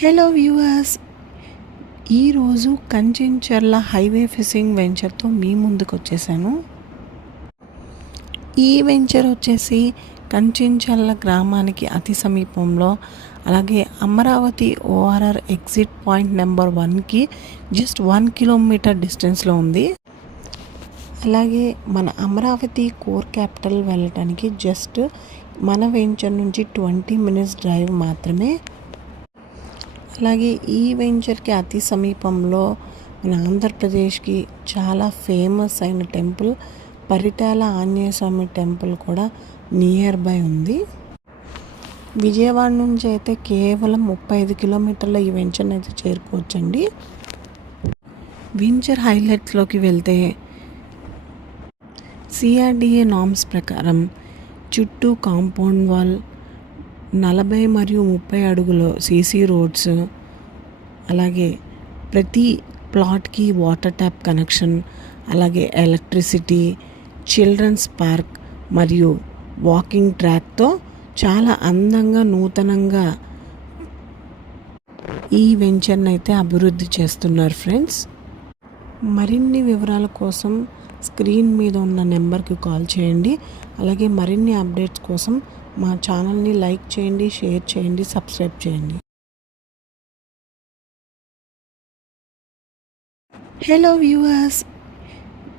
Hello viewers, ఈరోజు కంచెంచర్ల highway fishing వెంచర్తో మీ ముందుకు వచ్చేసాను. ఈ వెంచర్ వచ్చేసి కంచెంచర్ల గ్రామానికి అతి సమీపంలో, అలాగే Amaravati ORR exit point number 1కి జస్ట్ 1 కిలోమీటర్ డిస్టెన్స్లో ఉంది. అలాగే మన అమరావతి కోర్ క్యాపిటల్ వెళ్ళటానికి జస్ట్ మన వెంచర్ నుంచి 20 మినిట్స్ డ్రైవ్ మాత్రమే. అలాగే ఈ వెంచర్కి అతి సమీపంలో మన ఆంధ్రప్రదేశ్కి చాలా ఫేమస్ అయిన టెంపుల్ పరిటాల ఆంజనేయ స్వామి టెంపుల్ కూడా నియర్ బై ఉంది. విజయవాడ నుంచి అయితే కేవలం 35 కిలోమీటర్ల ఈ వెంచర్ని అయితే చేరుకోవచ్చండి. వెంచర్ హైలైట్స్లోకి వెళ్తే సిఆర్డిఏ నామ్స్ ప్రకారం చుట్టూ కాంపౌండ్ వాల్, 40 మరియు 30 అడుగుల సీసీ రోడ్స్, అలాగే ప్రతి ప్లాట్కి వాటర్ ట్యాప్ కనెక్షన్, అలాగే ఎలక్ట్రిసిటీ, చిల్డ్రన్స్ పార్క్ మరియు వాకింగ్ ట్రాక్తో చాలా అందంగా నూతనంగా ఈ వెంచర్ని అయితే అభివృద్ధి చేస్తున్నారు ఫ్రెండ్స్. మరిన్ని వివరాల కోసం స్క్రీన్ మీద ఉన్న నెంబర్కి కాల్ చేయండి. అలాగే మరిన్ని అప్డేట్స్ కోసం మా ఛానల్ని లైక్ చేయండి, షేర్ చేయండి, సబ్స్క్రైబ్ చేయండి. Hello viewers,